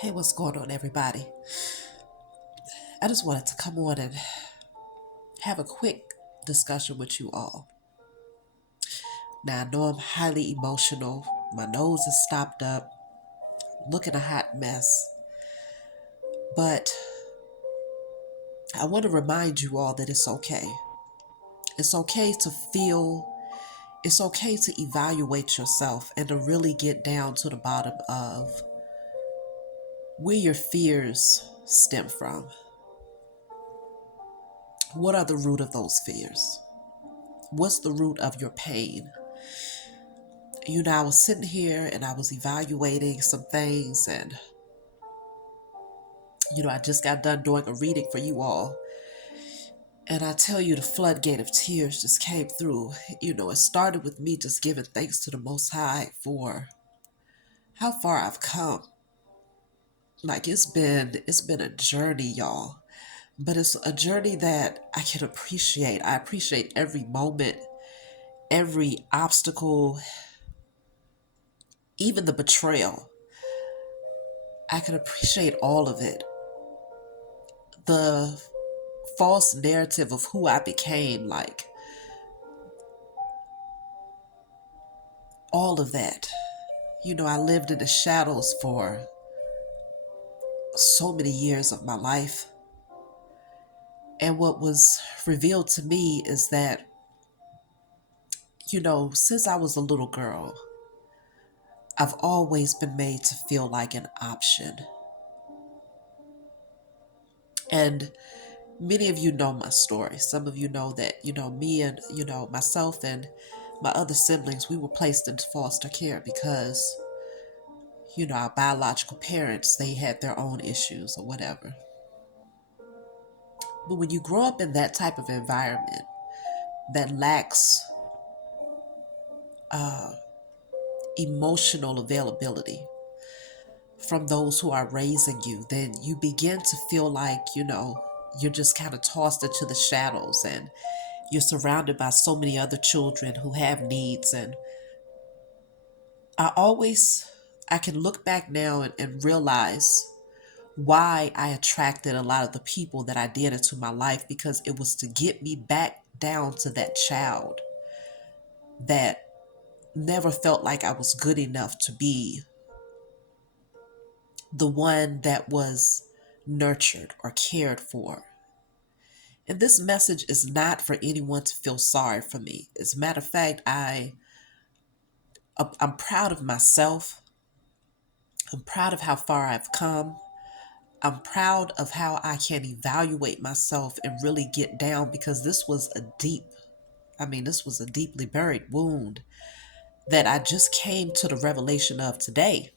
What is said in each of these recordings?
Hey, what's going on, everybody? I just wanted to come on and have a quick discussion with you all. Now, I know I'm highly emotional. My nose is stopped up, looking a hot mess. But I want to remind you all that it's okay. It's okay to feel, it's okay to evaluate yourself and to really get down to the bottom of where your fears stem from. What are the root of those fears? What's the root of your pain? I was sitting here and I was evaluating some things, and I just got done doing a reading for you all. And I tell you, the floodgate of tears just came through. It started with me just giving thanks to the Most High for how far I've come. Like it's been a journey, y'all. But it's a journey that I can appreciate. I appreciate every moment, every obstacle, even the betrayal. I can appreciate all of it. The false narrative of who I became, like all of that. I lived in the shadows for so many years of my life. And what was revealed to me is that, since I was a little girl, I've always been made to feel like an option. And many of you know my story. Some of you know that, me and, myself and my other siblings, we were placed into foster care because our biological parents, they had their own issues or whatever. But when you grow up in that type of environment that lacks uh, emotional availability from those who are raising you, then you begin to feel like, you're just kind of tossed into the shadows, and you're surrounded by so many other children who have needs. And I always, I can look back now and realize why I attracted a lot of the people that I did into my life, because it was to get me back down to that child that never felt like I was good enough to be the one that was nurtured or cared for. And this message is not for anyone to feel sorry for me. As a matter of fact, I'm proud of myself. I'm proud of how far I've come. I'm proud of how I can evaluate myself and really get down, because this was a deeply buried wound that I just came to the revelation of today.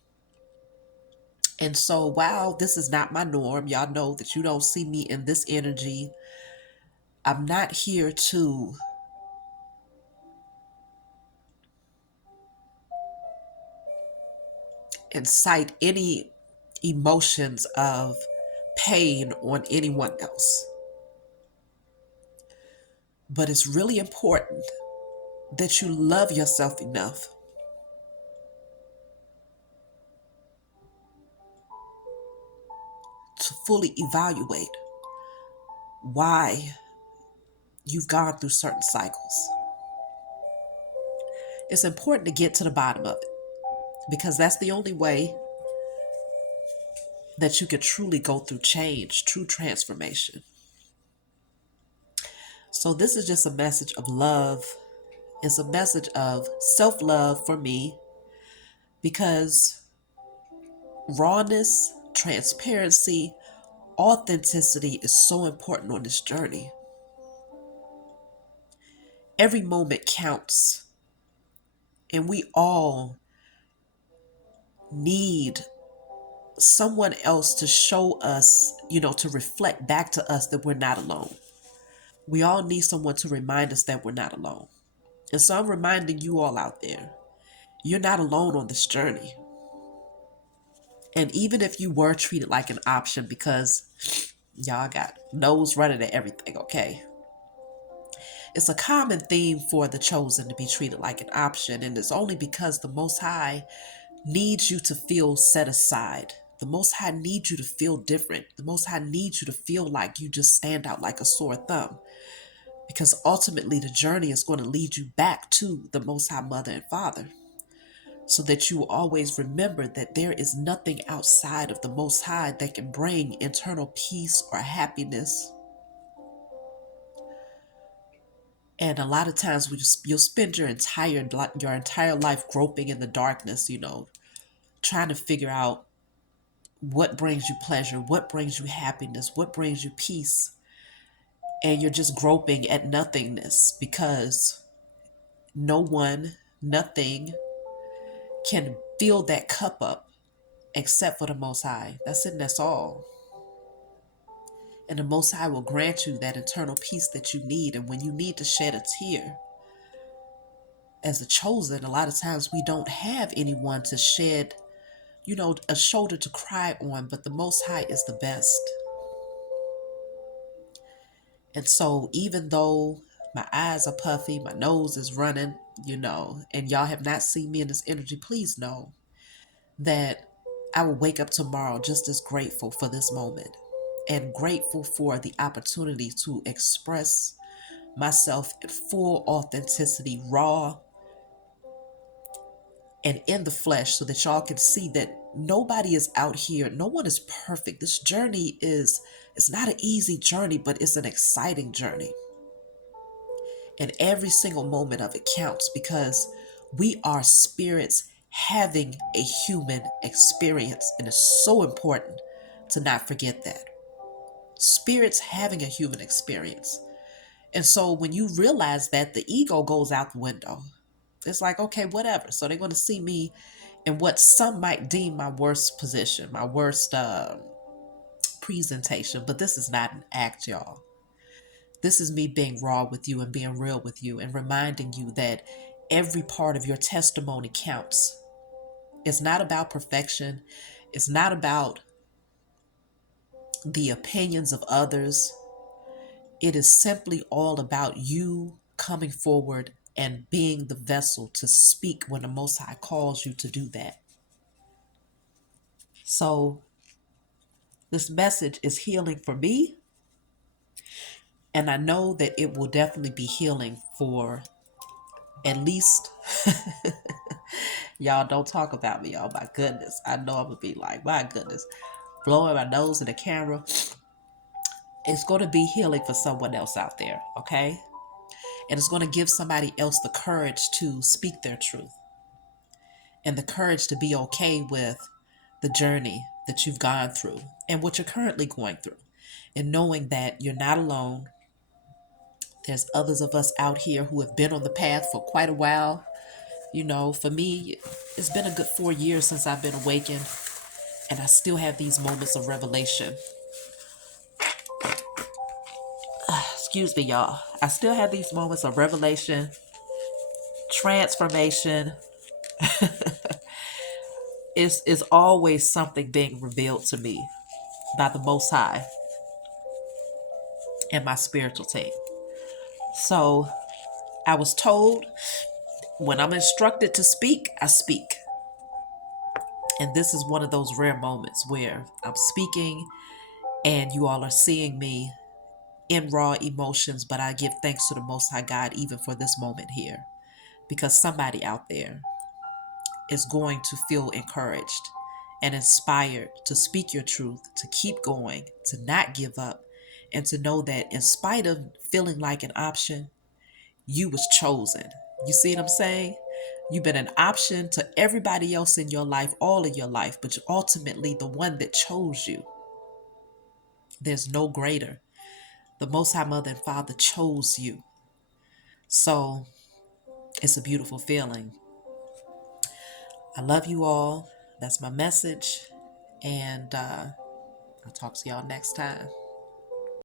And so while this is not my norm, y'all know that you don't see me in this energy. I'm not here to incite any emotions of pain on anyone else. But it's really important that you love yourself enough to fully evaluate why you've gone through certain cycles. It's important to get to the bottom of it, because that's the only way that you can truly go through change, true transformation. So, this is just a message of love. It's a message of self love for me, because rawness, transparency, authenticity is so important on this journey. Every moment counts, and we all need someone else to show us, to reflect back to us that we're not alone. We all need someone to remind us that we're not alone. And so I'm reminding you all out there, you're not alone on this journey. And even if you were treated like an option, because y'all got nose running at everything, okay? It's a common theme for the chosen to be treated like an option, and it's only because the Most High needs you to feel set aside, The Most High needs you to feel different. The Most High needs you to feel like you just stand out like a sore thumb. Because ultimately, the journey is going to lead you back to the Most High Mother and Father, so that you will always remember that there is nothing outside of the Most High that can bring internal peace or happiness. And a lot of times you'll spend your entire life groping in the darkness, trying to figure out what brings you pleasure, what brings you happiness, what brings you peace. And you're just groping at nothingness, because no one, nothing can fill that cup up except for the Most High. That's it, and that's all. And the Most High will grant you that internal peace that you need. And when you need to shed a tear, as a chosen, a lot of times we don't have anyone to shed, a shoulder to cry on, but the Most High is the best. And so even though my eyes are puffy, my nose is running, and y'all have not seen me in this energy, please know that I will wake up tomorrow just as grateful for this moment, and grateful for the opportunity to express myself in full authenticity, raw and in the flesh, so that y'all can see that nobody is out here. No one is perfect. This journey it's not an easy journey, but it's an exciting journey. And every single moment of it counts, because we are spirits having a human experience. And it's so important to not forget that. Spirits having a human experience. And so when you realize that, the ego goes out the window. It's like, okay, whatever. So they're going to see me in what some might deem my worst position, my worst presentation. But this is not an act, y'all. This is me being raw with you and being real with you, and reminding you that every part of your testimony counts. It's not about perfection. It's not about the opinions of others. It is simply all about you coming forward and being the vessel to speak when the Most High calls you to do that. So this message is healing for me, and I know that it will definitely be healing for at least y'all. Don't talk about me. Oh my goodness. I know I'm gonna be like, my goodness, blowing my nose in the camera. It's going to be healing for someone else out there, okay? And it's going to give somebody else the courage to speak their truth, and the courage to be okay with the journey that you've gone through and what you're currently going through, and knowing that you're not alone. There's others of us out here who have been on the path for quite a while. For me, it's been a good 4 years since I've been awakened, and I still have these moments of revelation. Excuse me, y'all. I still have these moments of revelation, transformation. It's always something being revealed to me by the Most High and my spiritual team. So I was told, when I'm instructed to speak, I speak. And this is one of those rare moments where I'm speaking and you all are seeing me in raw emotions, but I give thanks to the Most High God even for this moment here, because somebody out there is going to feel encouraged and inspired to speak your truth, to keep going, to not give up, and to know that in spite of feeling like an option, you was chosen. You see what I'm saying? You've been an option to everybody else in your life, all of your life, but you're ultimately the one that chose you. There's no greater. The Most High Mother and Father chose you. So it's a beautiful feeling. I love you all. That's my message. And I'll talk to y'all next time.